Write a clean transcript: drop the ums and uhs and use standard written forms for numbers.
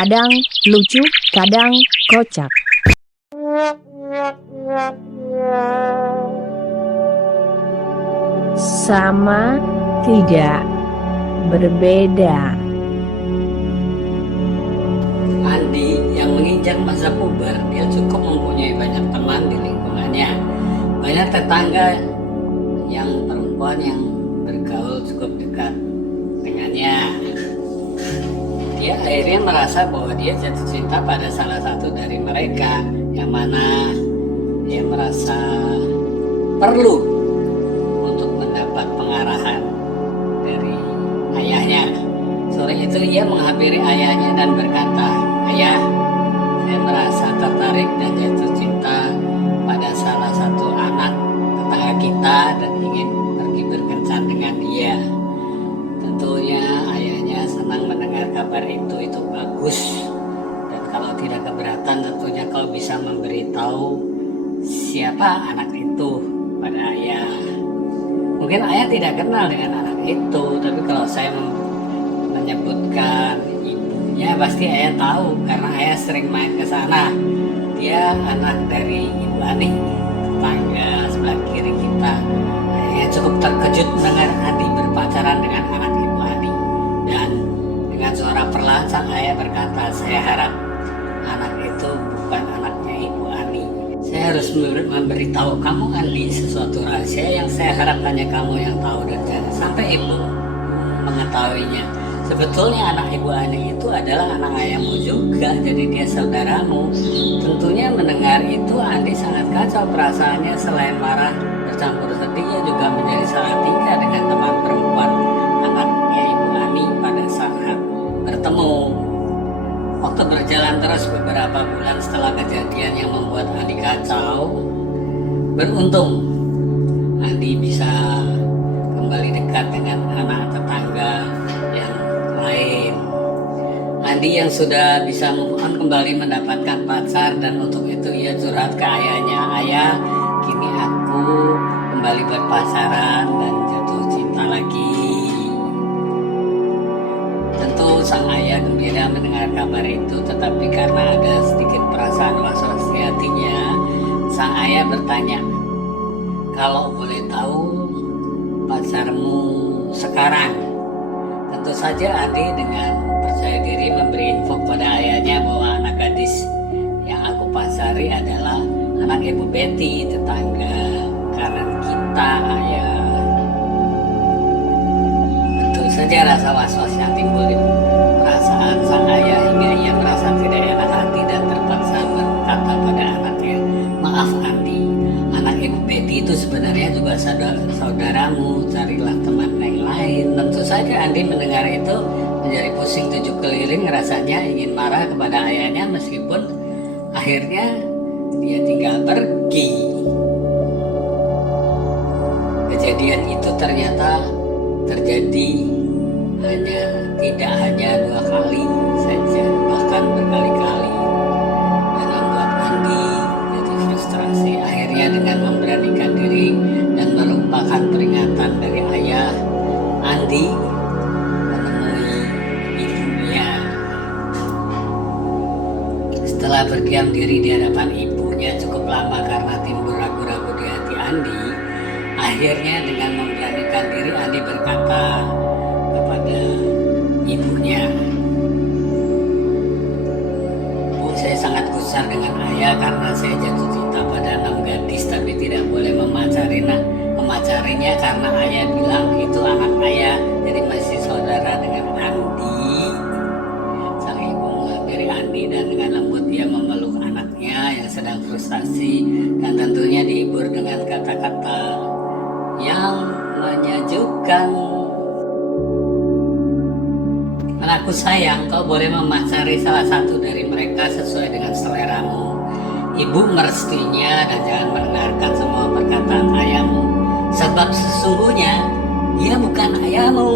kadang lucu, kadang kocak. Sama, tidak, berbeda. Andi yang menginjak masa puber, dia cukup mempunyai banyak teman di lingkungannya. Banyak tetangga yang perempuan yang bergaul cukup dekat dengannya. Dia akhirnya merasa bahwa dia jatuh cinta pada salah satu dari mereka, yang mana dia merasa perlu untuk mendapat pengarahan dari ayahnya. Sore itu ia menghampiri ayahnya dan berkata, "Ayah, saya merasa tertarik dan jatuh cinta pada salah satu anak tetangga kita dan ingin pergi berkencan dengan dia." Tentunya ayahnya senang mendengar kabar itu bagus. Dan kalau tidak keberatan, tentunya kau bisa memberitahu siapa anak itu pada ayah. Mungkin ayah tidak kenal dengan anak itu, tapi kalau saya menyebutkan ibunya, pasti ayah tahu karena ayah sering main ke sana. Dia anak dari Ibu Ani, tetangga sebelah kiri kita. Ayahnya cukup terkejut mendengar Andi berpacaran dengan anak Ibu Ani. Dan dengan suara perlahan sang ayah berkata, "Saya harap anak itu bukan anaknya Ibu Ani. Saya harus memberitahu kamu, Andi, sesuatu rahasia yang saya harap hanya kamu yang tahu dan jangan sampai ibu mengetahuinya. Sebetulnya anak Ibu Ani itu adalah anak ayahmu juga, jadi dia saudaramu." Tentunya mendengar itu Andi sangat kacau perasaannya. Selain marah bercampur sedih, ia juga menjadi salah tingkah dengan teman perempuan anaknya Ibu Ani pada saat bertemu. Waktu berjalan terus beberapa bulan setelah kejadian yang membuat Andi kacau. Beruntung Andi bisa kembali dekat dengan anak tetangga yang lain. Andi yang sudah bisa move on kembali mendapatkan pacar, dan untuk itu ia curhat ke ayahnya, "Ayah, kini aku kembali berpacaran dan jatuh cinta lagi." Tentu sang ayah gembira mendengar kabar itu, tetapi karena ada sedikit perasaan was-was di hatinya, sang ayah bertanya, "Kalau boleh tahu pacarmu sekarang?" Tentu saja Andi dengan percaya diri memberi info pada ayahnya bahwa anak gadis yang aku pasari adalah anak Ibu Betty, tetangga kanan kita, ayah. Tentu saja rasa was-was yang timbul di perasaan sang ayah hingga ia merasa tidak enak hati dan terpaksa berkata pada anaknya, "Maaf Andi, anak Ibu Betty itu sebenarnya juga saudaramu, carilah teman yang lain." Tentu saja Andi mendengar itu menjadi pusing tujuh keliling, rasanya ingin marah kepada ayahnya, meskipun akhirnya dia tinggal pergi. Kejadian itu ternyata terjadi tidak hanya 2 kali saja, bahkan berkali-kali, dan membuat Andi jadi frustrasi. Akhirnya dengan memberanikan diri dan melupakan peringatan dari ayah, Andi menemui ibunya. Setelah berdiam diri di hadapan ibunya cukup lama karena timbul ragu-ragu di hati Andi, akhirnya dengan memberanikan diri Andi berkata kepada ibunya, "Bu, saya sangat gusar dengan ayah karena saya jatuh cinta pada 6 gadis tapi tidak boleh memacarinya karena ayah bilang itu anak ayah, jadi masih saudara dengan Andi." Sang ibu menghampiri Andi dan dengan lembut ia memeluk anaknya yang sedang frustasi dan tentunya dihibur dengan kata-kata yang menyejukkan. "Anakku sayang, kau boleh memacari salah satu dari mereka sesuai dengan seleramu. Ibu merestuinya dan jangan mendengarkan semua perkataan ayahmu, sebab sesungguhnya dia bukan ayahmu."